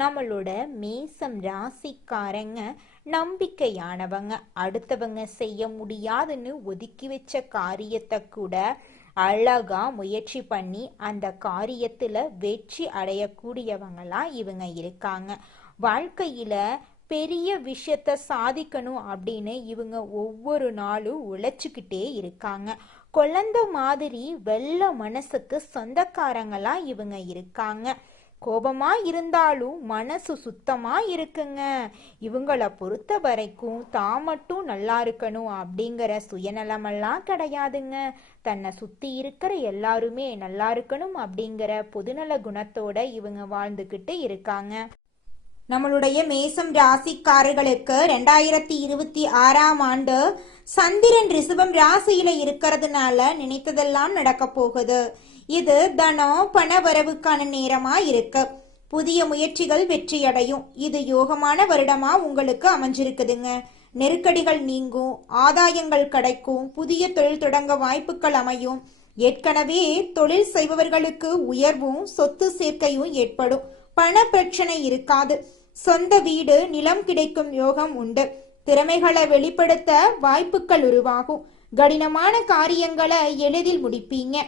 நம்மளோட மேசம் ராசிக்காரங்க நம்பிக்கையானவங்க. அடுத்தவங்க செய்ய முடியாதுன்னு ஒதுக்கி வச்ச காரியத்தை கூட அழகா முயற்சி பண்ணி அந்த காரியத்துல வெற்றி அடையக்கூடியவங்களா இவங்க இருக்காங்க. வாழ்க்கையில பெரிய விஷயத்த சாதிக்கணும் அப்படின்னு இவங்க ஒவ்வொரு நாளும் உழைச்சிக்கிட்டே இருக்காங்க. குழந்தை மாதிரி வெள்ள மனசுக்கு சொந்தக்காரங்களா இவங்க இருக்காங்க. கோபமா இருந்தாலும் மனசு சுத்தமா இருக்குங்க இவங்கள பொறுத்த வரைக்கும் தான் மட்டும் நல்லா இருக்கணும் அப்படிங்கிற சுயநலமெல்லாம் கிடையாதுங்க. தன்னை சுத்தி இருக்கிற எல்லாருமே நல்லா இருக்கணும் அப்படிங்கிற பொதுநல குணத்தோட இவங்க வாழ்ந்துகிட்டு இருக்காங்க. நம்மளுடைய மேசம் ராசிக்காரர்களுக்கு ரெண்டாயிரத்தி இருபத்தி ஆறாம் ஆண்டு சந்திரன் ரிசபம் ராசியில இருக்கிறதுனால நினைத்ததெல்லாம் நடக்க போகுது. இது தனம் பண வரவுக்கான நேரமா இருக்கு புதிய முயற்சிகள் வெற்றியடையும். இது யோகமான வருடமா உங்களுக்கு அமைஞ்சிருக்குதுங்க. நெருக்கடிகள் நீங்கும் ஆதாயங்கள் கிடைக்கும் புதிய தொழில் தொடங்க வாய்ப்புகள் அமையும். ஏற்கனவே தொழில் செய்பவர்களுக்கு உயர்வும் சொத்து சேர்க்கையும் ஏற்படும். பண பிரச்சனை இருக்காது. சொந்த வீடு நிலம் கிடைக்கும் யோகம் உண்டு. திறமைகளை வெளிப்படுத்த வாய்ப்புகள் உருவாகும். கடினமான காரியங்களை எளிதில் முடிப்பீங்க.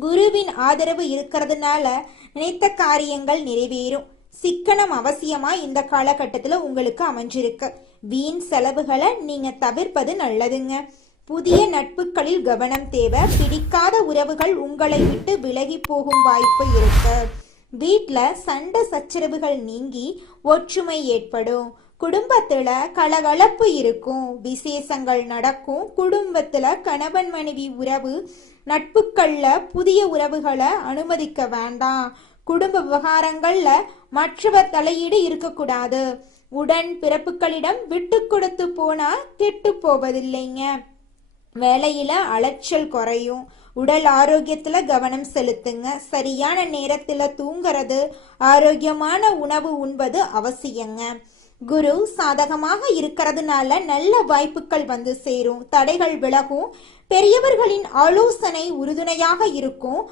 குருவின் ஆதரவு இருக்கிறதுனால நினைத்த காரியங்கள் நிறைவேறும். சிக்கனம் அவசியமா இந்த காலகட்டத்துல உங்களுக்கு அமைஞ்சிருக்கு. வீண் செலவுகளை நீங்க தவிர்ப்பது நல்லதுங்க. புதிய நட்புகளில் கவனம் தேவை. பிடிக்காத உறவுகள் உங்களை விட்டு விலகி போகும் வாய்ப்பு இருக்கு. வீட்டில் சண்டை சச்சரவுகள் நீங்கி ஒற்றுமை ஏற்படும். குடும்பத்துல கலகலப்பு இருக்கும். விசேஷங்கள் நடக்கும். குடும்பத்துல கணவன் மனைவி உறவு நட்புக்கள்ல புதிய உறவுகளை அனுமதிக்க வேண்டாம். குடும்ப விவகாரங்கள்ல மற்றவர் தலையீடு இருக்கக்கூடாது. உடன் பிறப்புகளிடம் விட்டு கொடுத்து போனா கெட்டு போவதில்லைங்க. வேலையில அலைச்சல் குறையும். உடல் ஆரோக்கியத்துல கவனம் செலுத்துங்க. சரியான நேரத்துல தூங்குறது ஆரோக்கியமான உணவு உண்பது அவசியங்க. குரு சாதகமாக இருக்கிறதுனால நல்ல வாய்ப்புகள் வந்து சேரும் தடைகள் விலகும் பெரியவர்களின் ஆலோசனை உறுதுணையாக இருக்கும்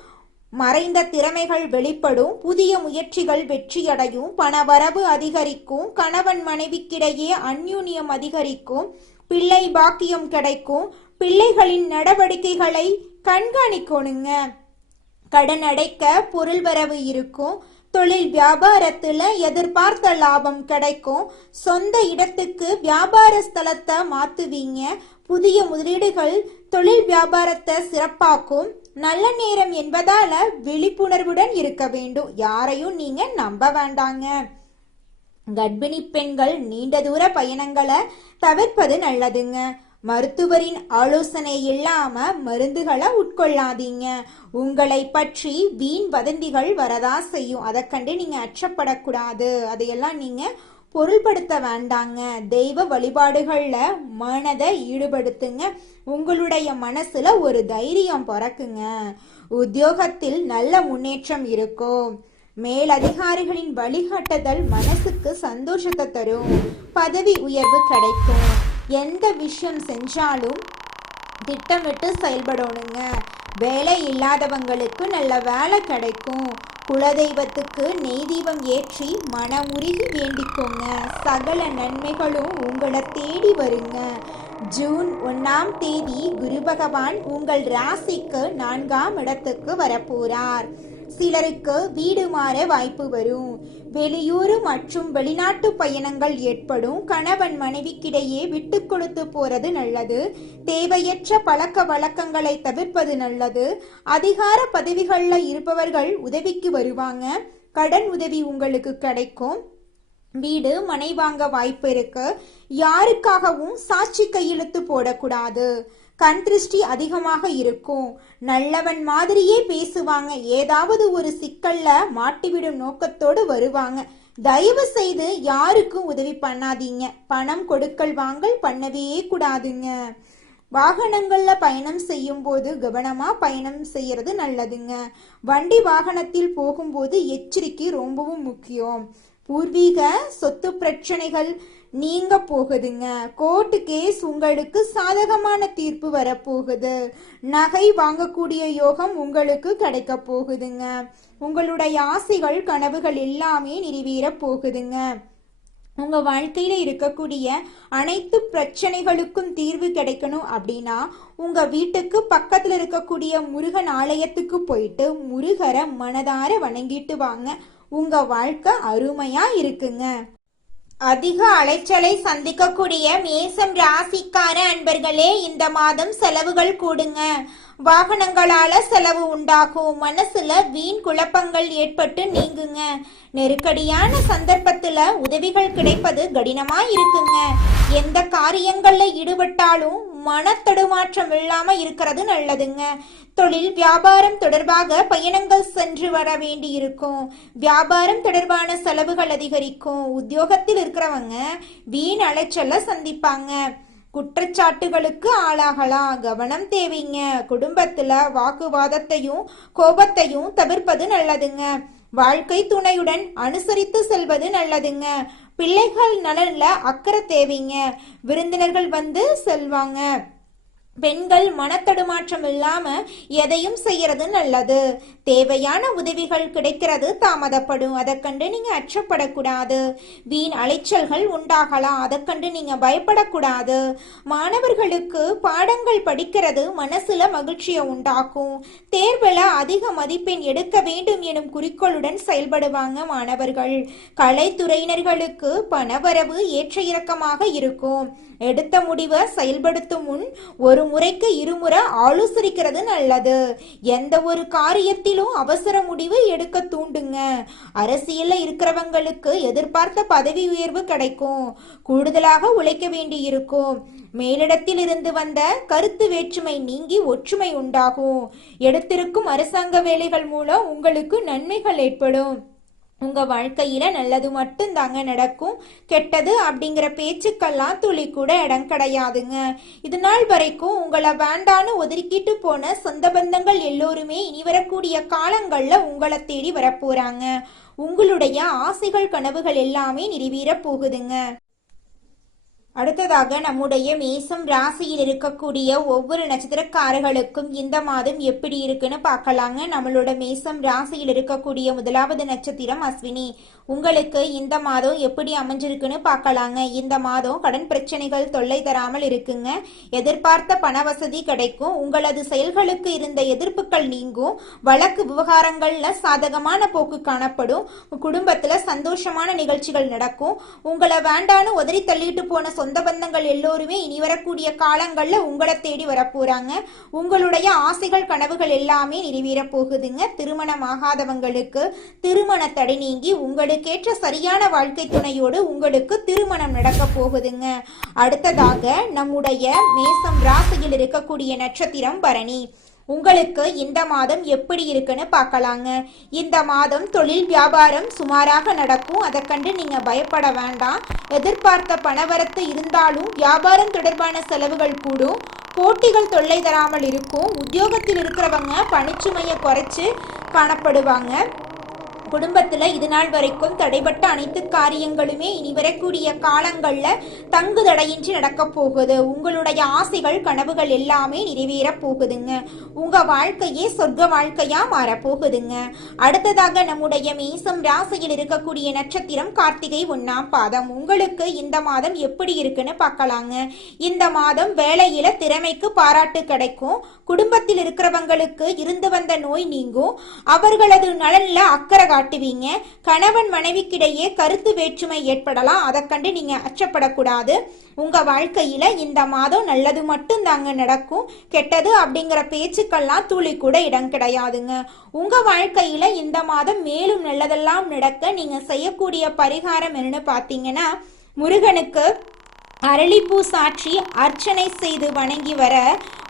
மறைந்த திறமைகள் வெளிப்படும் புதிய முயற்சிகள் வெற்றியடையும் பணவரவு அதிகரிக்கும் கணவன் மனைவிக்கிடையே அந்யூன்யம் அதிகரிக்கும் பிள்ளை பாக்கியம் கிடைக்கும் பிள்ளைகளின் நடவடிக்கைகளை கண்காணிக்கணுங்க. கடன் அடைக்க பொருள் வரவு இருக்கும் தொழில் வியாபாரத்துல எதிர்பார்த்த லாபம் கிடைக்கும். சொந்த இடத்துக்கு வியாபார ஸ்தலத்தை மாத்துவீங்க. புதிய முதலீடுகள் தொழில் வியாபாரத்தை சிறப்பாக்கும். நல்ல நேரம் என்பதால விழிப்புணர்வுடன் இருக்க வேண்டும். யாரையும் நீங்க நம்ப வேண்டாங்க. கர்ப்பிணி பெண்கள் நீண்ட தூர பயணங்களை தவிர்ப்பது நல்லதுங்க. மருத்துவரின் ஆலோசனை இல்லாம மருந்துகளை உட்கொள்ளாதீங்க. உங்களை பற்றி வீண் வதந்திகள் வரதா செய்யும். அதை கண்டு நீங்க அச்சப்படக்கூடாது. அதையெல்லாம் நீங்க பொருள்படுத்த வேண்டாங்க. தெய்வ வழிபாடுகள்ல மனதை ஈடுபடுத்துங்க. உங்களுடைய மனசுல ஒரு தைரியம் பிறக்குங்க. உத்தியோகத்தில் நல்ல முன்னேற்றம் இருக்கும். மேலதிகாரிகளின் வழிகாட்டுதல் மனசுக்கு சந்தோஷத்தை தரும். பதவி உயர்வு கிடைக்கும். எந்த விஷயம் செஞ்சாலும் திட்டமிட்டு செயல்படணுங்க. வேலை இல்லாதவங்களுக்கு நல்ல வேலை கிடைக்கும். குலதெய்வத்துக்கு நெய் தீபம் ஏற்றி மனமுருகி வேண்டிக்கோங்க. சகல நன்மைகளும் உங்களை தேடி வருங்க. ஜூன் ஒன்றாம் தேதி குரு பகவான் உங்கள் ராசிக்கு நான்காம் இடத்துக்கு வரப்போறார். சிலருக்கு வீடு மாற வாய்ப்பு வரும். வெளியூர் மற்றும் வெளிநாட்டு பயணங்கள் ஏற்படும். கணவன் மனைவிக்கிடையே விட்டு கொடுத்து போறது நல்லது. தேவையற்ற பழக்க வழக்கங்களை தவிர்ப்பது நல்லது. அதிகார பதவிகளில் இருப்பவர்கள் உதவிக்கு வருவாங்க. கடன் உதவி உங்களுக்கு கிடைக்கும். வீடு மனை வாங்க வாய்ப்பு இருக்கு. யாருக்காகவும் சாட்சி கையெழுத்து போடக்கூடாது. கண் திருஷ்டி அதிகமாக இருக்கும். நல்லவன் மாதிரியே பேசுவாங்க. ஏதாவது ஒரு சிக்கல்ல மாட்டிவிடும் நோக்கத்தோடு வருவாங்க. தயவு செய்து யாருக்கும் உதவி பண்ணாதீங்க. பணம் கொடுக்கல் வாங்கல் பண்ணவே கூடாதுங்க. வாகனங்கள்ல பயணம் செய்யும் போது கவனமா பயணம் செய்யறது நல்லதுங்க. வண்டி வாகனத்தில் போகும்போது எச்சரிக்கை ரொம்பவும் முக்கியம். பூர்வீக சொத்து பிரச்சனைகள் நீங்க போகுதுங்க. கோர்ட்டு கேஸ் உங்களுக்கு சாதகமான தீர்ப்பு வரப்போகுது. நகை வாங்கக்கூடிய யோகம் உங்களுக்கு கிடைக்க போகுதுங்க. உங்களுடைய ஆசைகள் கனவுகள் எல்லாமே நிறைவேற போகுதுங்க. உங்க வாழ்க்கையில இருக்கக்கூடிய அனைத்து பிரச்சனைகளுக்கும் தீர்வு கிடைக்கணும் அப்படின்னா உங்க வீட்டுக்கு பக்கத்துல இருக்கக்கூடிய முருகன் ஆலயத்துக்கு போயிட்டு முருகரை மனதார வணங்கிட்டு வாங்க. உங்க வாழ்க்கை அருமையா இருக்குங்க. அதிக அலைச்சலை சந்திக்கக்கூடிய மேசம் ராசிக்கார அன்பர்களே இந்த மாதம் செலவுகள் கூடுங்க. வாகனங்களால செலவு உண்டாகும். மனசுல வீண் குழப்பங்கள் ஏற்பட்டு நீங்குங்க. நெருக்கடியான சந்தர்ப்பத்துல உதவிகள் கிடைப்பது கடினமா இருக்குங்க எந்த காரியங்கள்ல ஈடுபட்டாலும் மனத்தடுமாற்றம் இல்லாம இருக்கிறது நல்லதுங்க. தொழில் வியாபாரம் தொடர்பாக பயணங்கள் சென்று வர வேண்டி இருக்கும் வியாபாரம் தொடர்பான செலவுகள் அதிகரிக்கும். உத்தியோகத்தில் இருக்கிறவங்க வீண் அலைச்சல சந்திப்பாங்க. குற்றச்சாட்டுகளுக்கு ஆளாகலாம். கவனம் தேவைங்க. குடும்பத்துல வாக்குவாதத்தையும் கோபத்தையும் தவிர்ப்பது நல்லதுங்க. வாழ்க்கை துணையுடன் அனுசரித்து செல்வது நல்லதுங்க. பிள்ளைகள் நலன்ல அக்கறை தேவைங்க. விருந்தினர்கள் வந்து செல்வாங்க. பெண்கள் மனத்தடுமாற்றம் இல்லாம எதையும் செய்யறது நல்லது. தேவையான உதவிகள் கிடைக்கிறது தாமதப்படும். அதை கண்டு நீங்க அச்சப்படக்கூடாது. வீண் அலைச்சல்கள் உண்டாகலாம். அதை கண்டு நீங்க பயப்படக்கூடாது. மாணவர்களுக்கு பாடங்கள் படிக்கிறது மனசுல மகிழ்ச்சியை உண்டாக்கும். தேர்வுல அதிக மதிப்பெண் எடுக்க வேண்டும் எனும் குறிக்கோளுடன் செயல்படுவாங்க மாணவர்கள். கலைத்துறையினர்களுக்கு பணவரவு ஏற்ற இறக்கமாக இருக்கும். எடுத்த முடிவை செயல்படுத்தும் முன் ஒரு ஒரு முறைக்கு இருமுறை ஆலோசரிக்கிறது நல்லது. எந்த ஒரு காரியத்திலும் அவசர முடிவு எடுக்க தூண்டுங்க. அரசியல்ல இருக்கிறவங்களுக்கு எதிர்பார்த்த பதவி உயர்வு கிடைக்கும். கூடுதலாக உழைக்க வேண்டி இருக்கும் மேலிடத்தில் இருந்து வந்த கருத்து வேற்றுமை நீங்கி ஒற்றுமை உண்டாகும். எடுத்திருக்கும் அரசாங்க வேலைகள் மூலம் உங்களுக்கு நன்மைகள் ஏற்படும். உங்கள் வாழ்க்கையில் நல்லது மட்டும் தாங்க நடக்கும். கெட்டது அப்படிங்கிற பேச்சுக்கெல்லாம் துளி கூட இடம் கிடையாதுங்க. இது நாள் வரைக்கும் உங்களை வேண்டான்னு ஒதுக்கிட்டு போன சொந்த பந்தங்கள் எல்லோருமே இனி வரக்கூடிய காலங்களில் உங்களை தேடி வரப்போகிறாங்க உங்களுடைய ஆசைகள் கனவுகள் எல்லாமே நிறைவேற போகுதுங்க. அடுத்ததாக நம்முடைய மேசம் ராசியில் இருக்கக்கூடிய ஒவ்வொரு நட்சத்திரக்காரர்களுக்கும் இந்த மாதம் எப்படி இருக்குன்னு பார்க்கலாங்க. நம்மளோட மேசம் ராசியில் இருக்கக்கூடிய முதலாவது நட்சத்திரம் அஸ்வினி. உங்களுக்கு இந்த மாதம் எப்படி அமைஞ்சிருக்குன்னு பார்க்கலாங்க. இந்த மாதம் கடன் பிரச்சனைகள் தொல்லை தராமல் இருக்குங்க. எதிர்பார்த்த பண வசதி கிடைக்கும். உங்களது செயல்களுக்கு இருந்த எதிர்ப்புகள் நீங்கும். வழக்கு விவகாரங்கள்ல சாதகமான போக்கு காணப்படும். குடும்பத்துல சந்தோஷமான நிகழ்ச்சிகள் நடக்கும். உங்களை வேண்டான்னு உதறி தள்ளிட்டு போன சொந்த பந்தங்கள் எல்லோருமே இனி வரக்கூடிய காலங்கள்ல உங்களை தேடி வரப்போறாங்க. உங்களுடைய ஆசைகள் கனவுகள் எல்லாமே நிறைவேற போகுதுங்க. திருமணம் ஆகாதவங்களுக்கு திருமண தடை நீங்கி அதுக்கேற்ற சரியான வாழ்க்கை துணையோடு உங்களுக்கு திருமணம் நடக்க போகுதுங்க. அடுத்ததாக நம்முடைய மேசம் ராசியில் இருக்கக்கூடிய நட்சத்திரம் பரணி. உங்களுக்கு இந்த மாதம் எப்படி இருக்குன்னு பார்க்கலாங்க. இந்த மாதம் தொழில் வியாபாரம் சுமாராக நடக்கும். அதை கண்டு நீங்க பயப்பட வேண்டாம். எதிர்பார்த்த பணவரத்து இருந்தாலும் வியாபாரம் தொடர்பான செலவுகள் கூடும். போட்டிகள் தொல்லை தராமல் இருக்கும். உத்தியோகத்தில் இருக்கிறவங்க பணிச்சுமையை குறைச்சு காணப்படுவாங்க. குடும்பத்துல இது நாள் வரைக்கும் தடைபட்ட அனைத்து காரியங்களுமே இனி வரக்கூடிய காலங்கள்ல தங்கு தடையின்றி நடக்க போகுது. உங்களுடைய ஆசைகள் கனவுகள் எல்லாமே நிறைவேற போகுதுங்க. உங்க வாழ்க்கையே சொர்க்க வாழ்க்கையா மாறப்போகுதுங்க. அடுத்ததாக நம்முடைய மேசம் ராசியில் இருக்கக்கூடிய நட்சத்திரம் கார்த்திகை ஒன்னாம் பாதம். உங்களுக்கு இந்த மாதம் எப்படி இருக்குன்னு பார்க்கலாங்க. இந்த மாதம் வேலையில திறமைக்கு பாராட்டு கிடைக்கும். குடும்பத்தில் இருக்கிறவங்களுக்கு இருந்து வந்த நோய் நீங்கும். அவர்களது நலன்ல அக்கறை காட்டுவீங்க. கணவன் மனைவிக்கிடையே கருத்து வேற்றுமை ஏற்படலாம். அதை கண்டு நீங்க அச்சப்படக்கூடாது. உங்க வாழ்க்கையில இந்த மாதம் நல்லது மட்டும் தாங்க நடக்கும். கெட்டது அப்படிங்கிற பேச்சுக்கெல்லாம் துளி கூட இடம் கிடையாதுங்க. உங்க வாழ்க்கையில இந்த மாதம் மேலும் நல்லதெல்லாம் நடக்க நீங்க செய்யக்கூடிய பரிகாரம் என்னன்னு பார்த்தீங்கன்னா முருகனுக்கு அரளிப்பூ சாட்சி அர்ச்சனை செய்து வணங்கி வர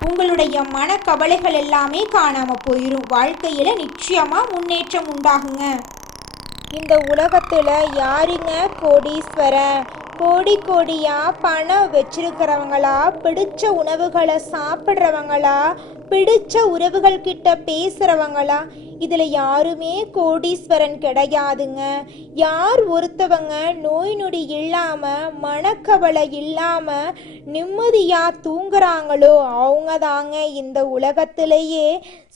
உங்களுடைய மனக்கவலைகள் எல்லாமே காணாம போயிடும் வாழ்க்கையில நிச்சயமா முன்னேற்றம் உண்டாகுங்க. இந்த உலகத்துல யாருங்க கோடீஸ்வரன் கோடி கோடியா பணம் வச்சிருக்கிறவங்களா பிடிச்ச உணவுகளை சாப்பிட்றவங்களா பிடிச்ச உறவுகள் கிட்ட பேசுறவங்களா இதுல யாருமே கோடீஸ்வரன் கிடையாதுங்க. யார் ஒருத்தவங்க நோய் நொடி இல்லாம மனக்கவலை இல்லாம நிம்மதியா தூங்குறாங்களோ அவங்க தாங்க இந்த உலகத்திலேயே